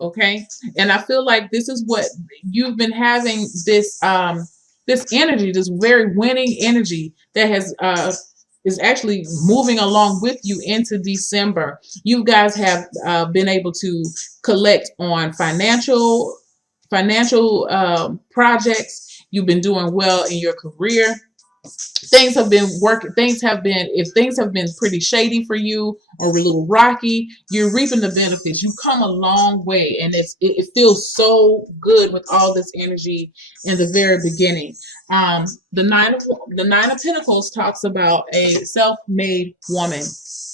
Okay. And I feel like this is what you've been having, this energy, this very winning energy that has is actually moving along with you into December. You guys have been able to collect on financial projects. You've been doing well in your career. Things have been working. Things have been, if things have been pretty shady for you or a little rocky, you're reaping the benefits. You've come a long way, and it feels so good with all this energy in the very beginning. The nine of Pentacles talks about a self-made woman.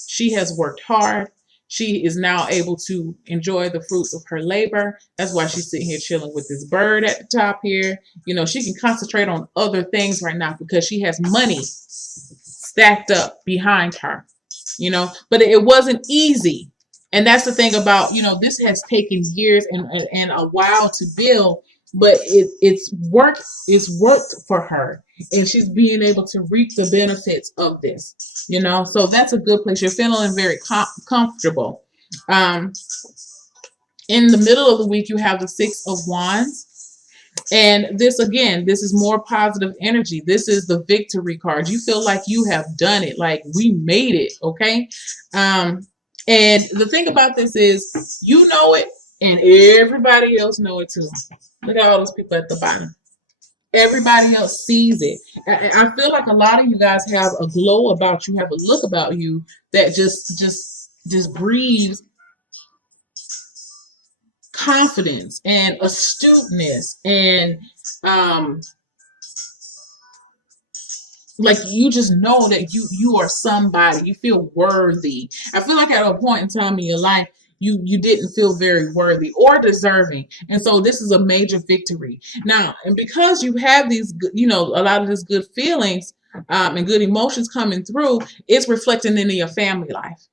She has worked hard. She is now able to enjoy the fruits of her labor. That's why she's sitting here chilling with this bird at the top here. She can concentrate on other things right now because she has money stacked up behind her. But it wasn't easy. And that's the thing about, this has taken years and a while to build, but it's worked for her, and she's being able to reap the benefits of this. So that's a good place. You're feeling very comfortable. um in the middle of the week, you have the Six of Wands, and this, again, this is more positive energy. This is the victory card. You feel like you have done it, like we made it. Okay. And the thing about this is, you know it, and everybody else know it too. Look at all those people at the bottom. Everybody else sees it. I feel like a lot of you guys have a glow about you, have a look about you that just breathes confidence and astuteness, and um like, you just know that you are somebody. You feel worthy. I feel like at a point in time in your life, you didn't feel very worthy or deserving, and so this is a major victory now. And because you have these a lot of these good feelings, and good emotions coming through, it's reflecting into your family life.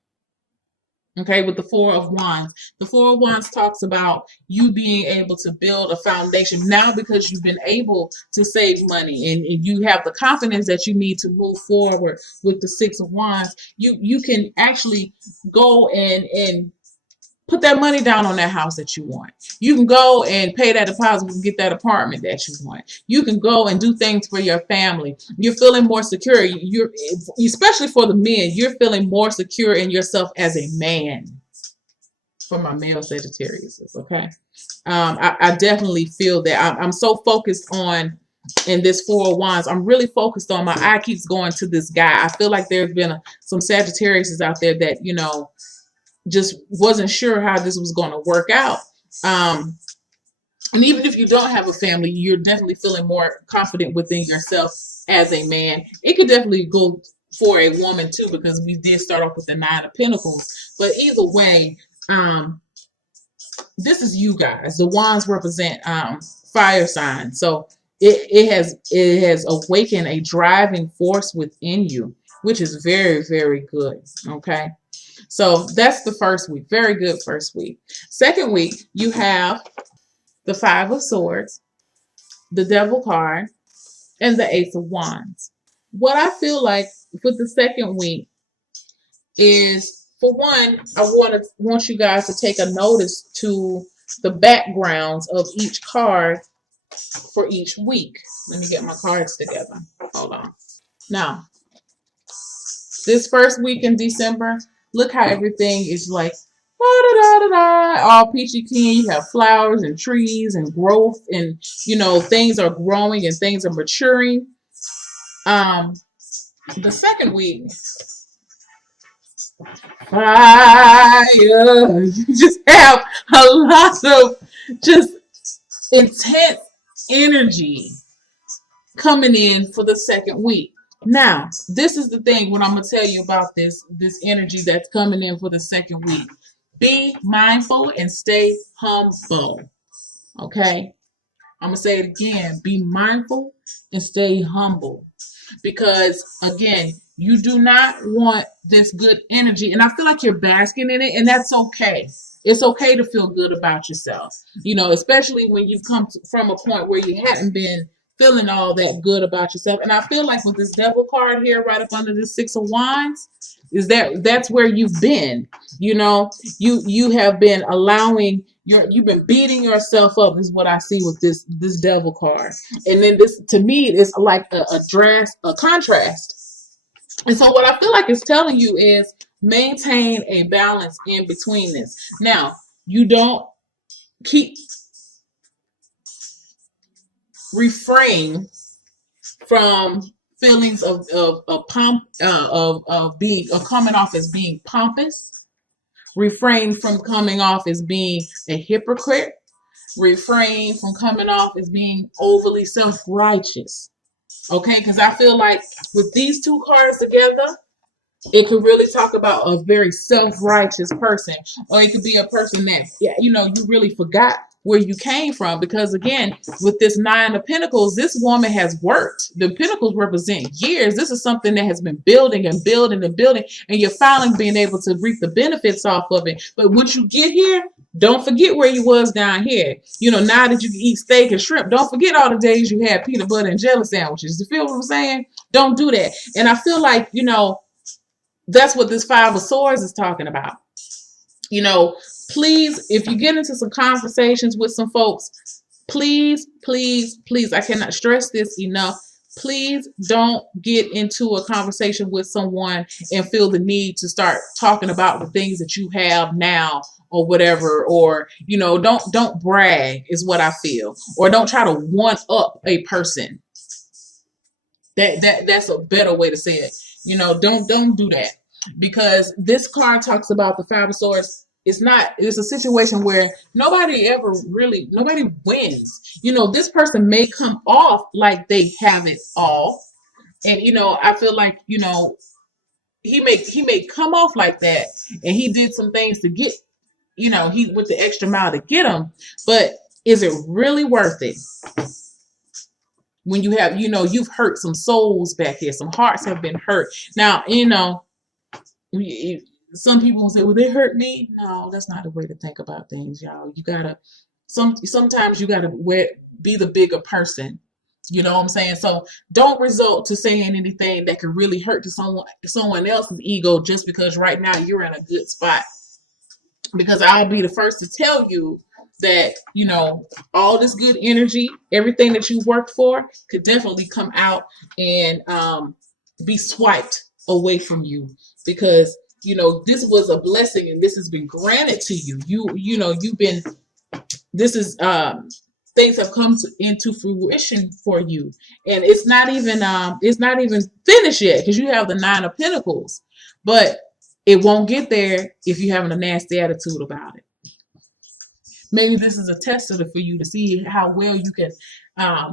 Okay, with the Four of Wands. The Four of Wands talks about you being able to build a foundation now because you've been able to save money, and you have the confidence that you need to move forward. With the Six of Wands, you can actually go and put that money down on that house that you want. You can go and pay that deposit and get that apartment that you want. You can go and do things for your family. You're feeling more secure. You're, especially for the men, you're feeling more secure in yourself as a man. For my male Sagittarius, okay. I definitely feel that. I'm so focused on, in this Four of Wands, I'm really focused on, my eye keeps going to this guy. I feel like there's been some Sagittarius out there that, just wasn't sure how this was going to work out. And even if you don't have a family, you're definitely feeling more confident within yourself as a man. It could definitely go for a woman too, because we did start off with the Nine of Pentacles. But either way, this is you guys. The wands represent fire signs. So it has awakened a driving force within you, which is very, very good. Okay. So that's the first week. Very good first week. Second week, you have the Five of Swords, the Devil card, and the Ace of Wands. What I feel like with the second week is, for one, I want you guys to take a notice to the backgrounds of each card for each week. Let me get my cards together. Hold on. Now, this first week in December, look how everything is like all peachy keen. You have flowers and trees and growth, and things are growing and things are maturing. The second week, fire. You just have a lot of just intense energy coming in for the second week. Now, this is the thing, what I'm going to tell you about this energy that's coming in for the second week. Be mindful and stay humble. Okay? I'm going to say it again. Be mindful and stay humble. Because, again, you do not want this good energy. And I feel like you're basking in it, and that's okay. It's okay to feel good about yourself. Especially when you've come from a point where you hadn't been feeling all that good about yourself. And I feel like with this Devil card here right up under the Six of Wands, that's where you've been. You have been allowing You've been beating yourself up is what I see with this devil card. And then this, to me, is like a contrast. And so what I feel like it's telling you is maintain a balance in between this. Now, you don't keep refrain from feelings of pomp of coming off as being pompous. Refrain from coming off as being a hypocrite. Refrain from coming off as being overly self-righteous. Okay, because I feel like with these two cards together, it could really talk about a very self-righteous person, or it could be a person that, yeah, you know, you really forgot where you came from. Because again, with this Nine of Pentacles, this woman has worked. The Pentacles represent years. This is something that has been building and building and building, and you're finally being able to reap the benefits off of it. But once you get here, don't forget where you was down here. You know, now that you can eat steak and shrimp, don't forget all the days you had peanut butter and jelly sandwiches. You feel what I'm saying? Don't do that. And I feel like, you know, that's what this Five of Swords is talking about. You know, please, if you get into some conversations with some folks, please, please, please, I cannot stress this enough. Please don't get into a conversation with someone and feel the need to start talking about the things that you have now or whatever, or, you know, don't brag is what I feel, or don't try to one up a person. That's a better way to say it. You know, don't do that, because this card talks about the Five of Swords. It's a situation where nobody wins. You know, this person may come off like they have it all. And, you know, I feel like, you know, he may come off like that, and he did some things to get, you know, he went the extra mile to get them. But is it really worth it? When you have, you know, you've hurt some souls back here, some hearts have been hurt. Now, you know, some people will say, well, they hurt me. No, that's not the way to think about things, y'all. You gotta, sometimes you gotta be the bigger person. You know what I'm saying? So don't resort to saying anything that could really hurt to someone else's ego just because right now you're in a good spot. Because I'll be the first to tell you that, you know, all this good energy, everything that you worked for could definitely come out and be swiped away from you, because, you know, this was a blessing and this has been granted to you. You know, this is, things have come into fruition for you, and it's not even finished yet, because you have the Nine of Pentacles, but it won't get there if you're having a nasty attitude about it. Maybe this is a tester for you to see how well you can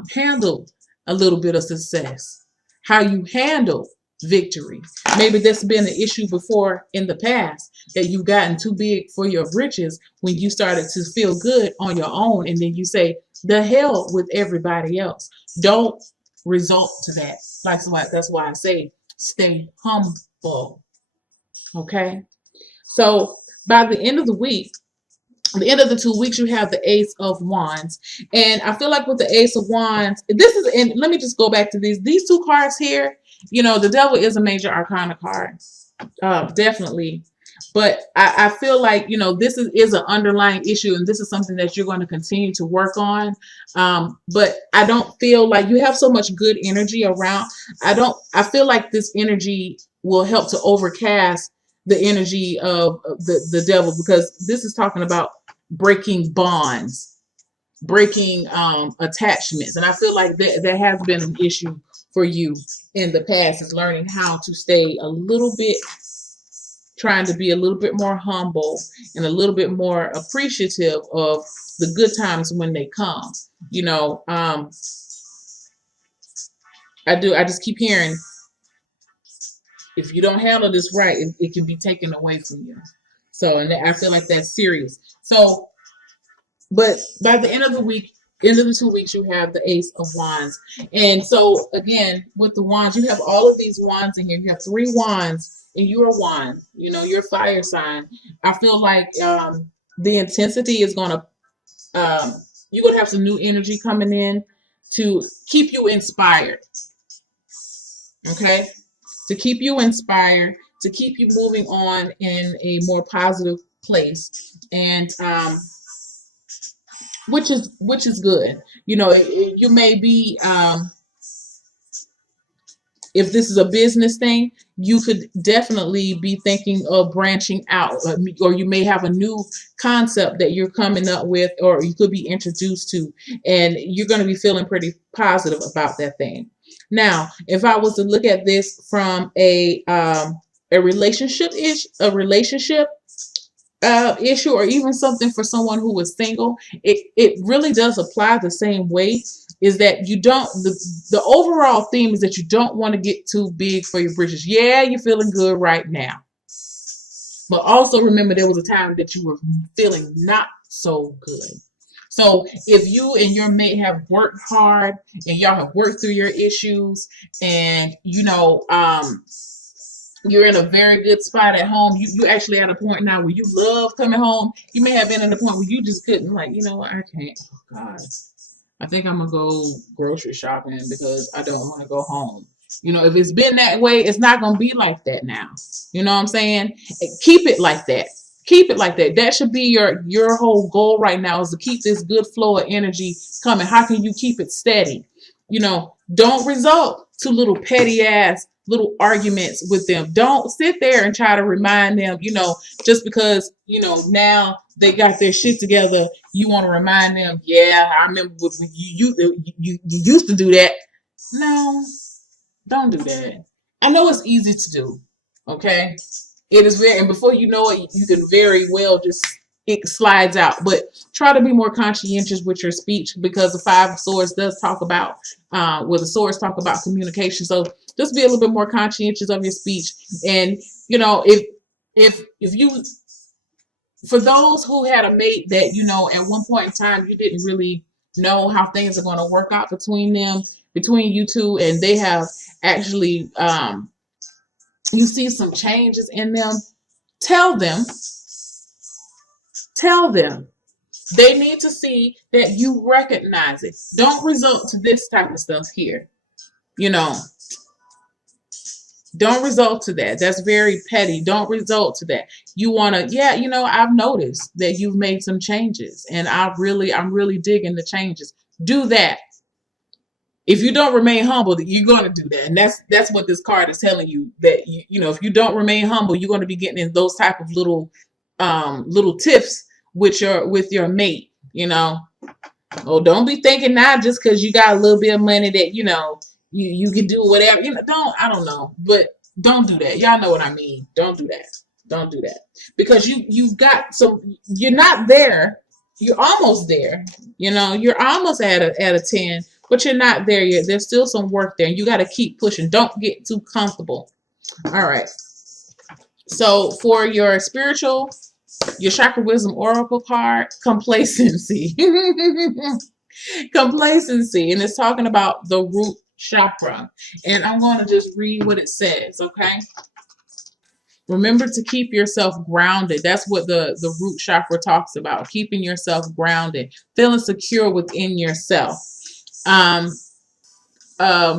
handle a little bit of success, how you handle victory. Maybe that's been an issue before in the past, that you've gotten too big for your britches when you started to feel good on your own, and then you say, the hell with everybody else. Don't resort to that. That's why I say stay humble. Okay? So by the end of the week, the end of the 2 weeks, you have the Ace of Wands. And I feel like with the Ace of Wands, and let me just go back to these two cards here. You know, the Devil is a major arcana card. Definitely. But I feel like, you know, this is an underlying issue, and this is something that you're going to continue to work on. But I don't feel like you have so much good energy around. I feel like this energy will help to overcast the energy of the devil, because this is talking about breaking bonds, breaking attachments. And I feel like that has been an issue for you in the past, is learning how to stay a little bit, trying to be a little bit more humble and a little bit more appreciative of the good times when they come. You know, I just keep hearing, if you don't handle this right, it can be taken away from you. So, and I feel like that's serious. So, but by the end of the week, end of the 2 weeks, you have the Ace of Wands. And so again, with the wands, you have all of these wands in here. You have 3 wands, and you're a wand. You know, you're a fire sign. I feel like the intensity is going to, you're going to have some new energy coming in to keep you inspired. Okay? To keep you inspired, to keep you moving on in a more positive place. And which is good. You may be if this is a business thing, you could definitely be thinking of branching out, or you may have a new concept that you're coming up with, or you could be introduced to, and you're going to be feeling pretty positive about that thing. Now, if I was to look at this from a relationship issue, or even something for someone who is single, it really does apply the same way. Is that you don't the overall theme is that you don't want to get too big for your britches. Yeah, you're feeling good right now, but also remember there was a time that you were feeling not so good. So if you and your mate have worked hard and y'all have worked through your issues, and you're in a very good spot at home. You actually at a point now where you love coming home. You may have been at a point where you just couldn't, like, you know what, I can't. Oh God, I think I'm gonna go grocery shopping because I don't want to go home. If it's been that way, it's not gonna be like that now. You know what I'm saying? Keep it like that. Keep it like that. That should be your whole goal right now, is to keep this good flow of energy coming. How can you keep it steady? Don't result to little petty ass little arguments with them. Don't sit there and try to remind them, just because, now they got their shit together, you want to remind them, yeah, I remember when you used to do that. No, don't do that. I know it's easy to do, okay? It is very, and before you know it, you can very well just, it slides out. But try to be more conscientious with your speech, because the Five of Swords does talk about, the swords talk about communication. So just be a little bit more conscientious of your speech. And if you, for those who had a mate that at one point in time you didn't really know how things are going to work out between you two, and they have actually you see some changes in them, tell them they need to see that you recognize it. Don't resort to this type of stuff here. you know don't result to that. That's very petty. Don't result to that. You want to, yeah, I've noticed that you've made some changes, and I'm really digging the changes. Do that. If you don't remain humble, you're going to do that. And that's what this card is telling you, that if you don't remain humble, you're going to be getting in those type of little tiffs with your mate. Oh, don't be thinking now just because you got a little bit of money that you can do whatever. I don't know, but don't do that. Y'all know what I mean. Don't do that. Don't do that, because you've got some. You're not there. You're almost there. You're almost at a 10, but you're not there yet. There's still some work there, and you got to keep pushing. Don't get too comfortable. All right. So for your chakra wisdom oracle card, complacency. Complacency, and it's talking about the root chakra. And I'm going to just read what it says, okay? Remember to keep yourself grounded. That's what the root chakra talks about, keeping yourself grounded, feeling secure within yourself.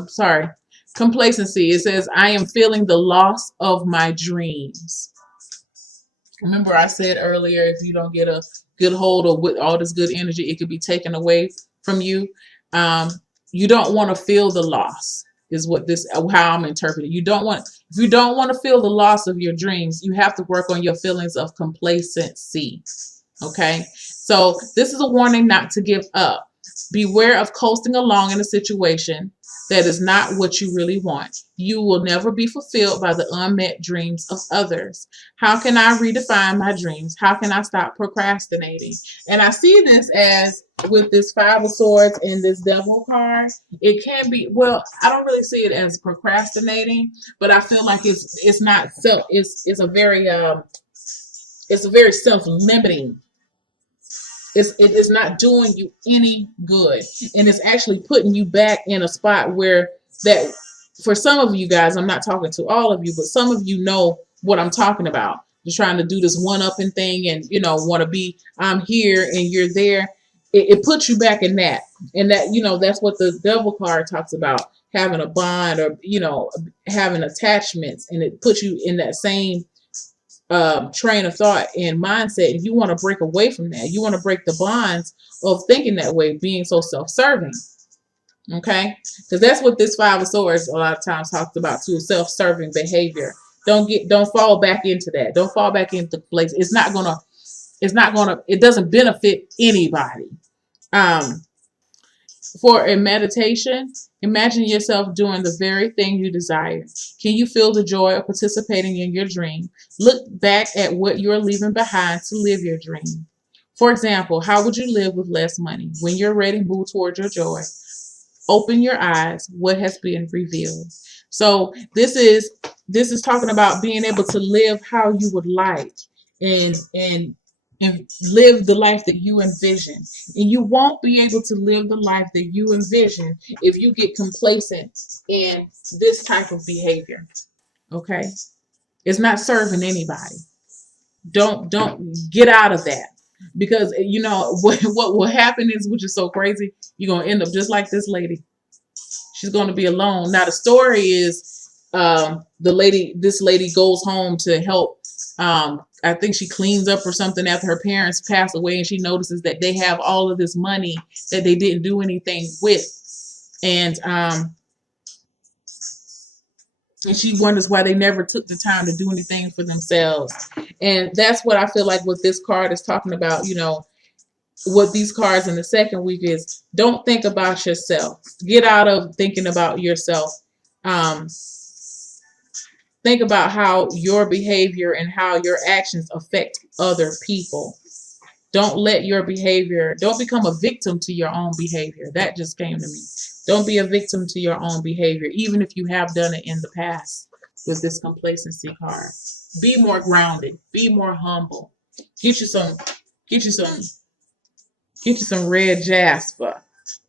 Sorry. Complacency. It says, I am feeling the loss of my dreams. Remember I said earlier, if you don't get a good hold of with all this good energy, it could be taken away from you. You don't want to feel the loss, is how I'm interpreting. If you don't want to feel the loss of your dreams, you have to work on your feelings of complacency. Okay. So this is a warning not to give up. Beware of coasting along in a situation that is not what you really want. You will never be fulfilled by the unmet dreams of others. How can I redefine my dreams? How can I stop procrastinating? And I see this as, with this Five of Swords and this Devil card, it can be, well, I don't really see it as procrastinating, but I feel like it's not self, it's a very self-limiting. It is not doing you any good, and it's actually putting you back in a spot where that, for some of you guys, I'm not talking to all of you, but some of you know what I'm talking about. You're trying to do this one-upping thing, and want to be, I'm here and you're there. It puts you back in that, and that's what the Devil card talks about, having a bond, or having attachments, and it puts you in that same train of thought and mindset, and you want to break away from that. You want to break the bonds of thinking that way, being so self-serving. Okay, because that's what this Five of Swords a lot of times talks about too: self-serving behavior. Don't fall back into that. Don't fall back into place. It doesn't benefit anybody. Um, for a meditation, imagine yourself doing the very thing you desire. Can you feel the joy of participating in your dream? Look back at what you're leaving behind to live your dream. For example, how would you live with less money? When you're ready, move towards your joy. Open your eyes. What has been revealed? So this is talking about being able to live how you would like, and live the life that you envision. And you won't be able to live the life that you envision if you get complacent in this type of behavior. Okay? It's not serving anybody. Don't get out of that. Because you know what will happen is, which is so crazy, you're gonna end up just like this lady. She's going to be alone. Now the story is, this lady goes home to help. I think she cleans up or something after her parents pass away, and she notices that they have all of this money that they didn't do anything with, and she wonders why they never took the time to do anything for themselves. And that's what I feel like what this card is talking about. You know, what these cards in the second week is: don't think about yourself. Get out of thinking about yourself. Um, think about how your behavior and how your actions affect other people. Don't let your behavior, don't become a victim to your own behavior. That just came to me. Don't be a victim to your own behavior, even if you have done it in the past with this complacency card. Be more grounded. Be more humble. Get you some, get you some red jasper.